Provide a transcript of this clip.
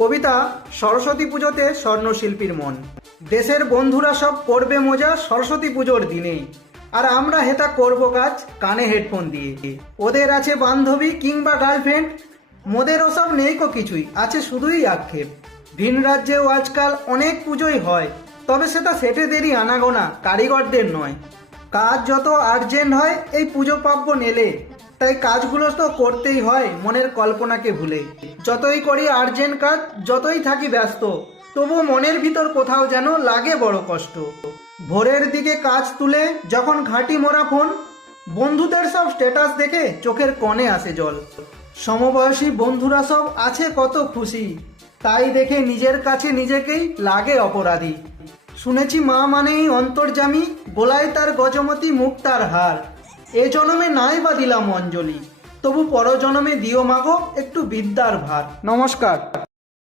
কবিতা সরস্বতী পুজোতে স্বর্ণশিল্পীর মন। দেশের বন্ধুরা সব করবে মজা সরস্বতী পুজোর দিনেই, আর আমরা হেতা করব কাজ কানে হেডফোন দিয়ে। ওদের আছে বান্ধবী কিংবা গার্লফ্রেন্ড, মোদের ওসব নেই কো কিছুই, আছে শুধুই আক্ষেপ। ভিন রাজ্যেও আজকাল অনেক পুজোই হয়, তবে সেটা সেটে দেরি আনাগোনা, কারিগরদের নয়। কাজ যত আর্জেন্ট হয় এই পুজো পার্বণ নেলে, তাই কাজগুলো তো করতেই হয় মনের কল্পনাকে ভুলে। যতই করি আর্জেন্ট কাজ, যতই থাকি ব্যস্ত, তবু মনের ভিতর কোথাও যেন লাগে বড় কষ্ট। ভোরের দিকে কাজ তুলে যখন ঘাঁটি মোরা ফোন, বন্ধুদের সব স্ট্যাটাস দেখে চোখের কোণে আসে জল। সমবয়সী বন্ধুরা সব আছে কত খুশি, তাই দেখে নিজের কাছে নিজেকেই লাগে অপরাধী। শুনেছি মা মানেই অন্তর্যামী, গোলায় তার গজমতি মুক্তার হার। এ জনমে নাই বা দিলাম অঞ্জলি, তবু পরজনমে দিও মাগো একটু বিদ্যার ভার। নমস্কার।